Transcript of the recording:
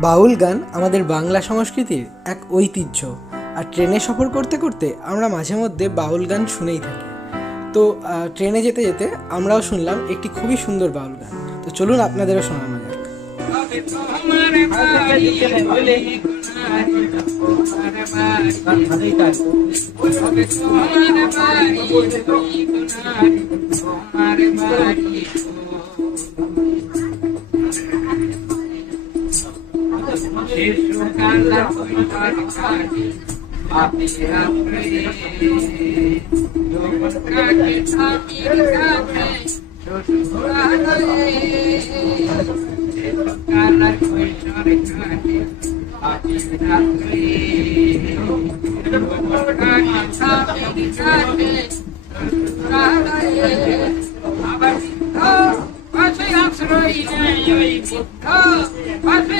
বাউল গান আমাদের বাংলা সংস্কৃতির এক ঐতিহ্য। আর ট্রেনে সফর করতে করতে আমরা মাঝে মধ্যে বাউল গান শুনেই থাকি। তো ট্রেনে যেতে যেতে আমরাও শুনলাম একটি খুবই সুন্দর বাউল গান। তো চলুন আপনাদেরও শোনানো যাক।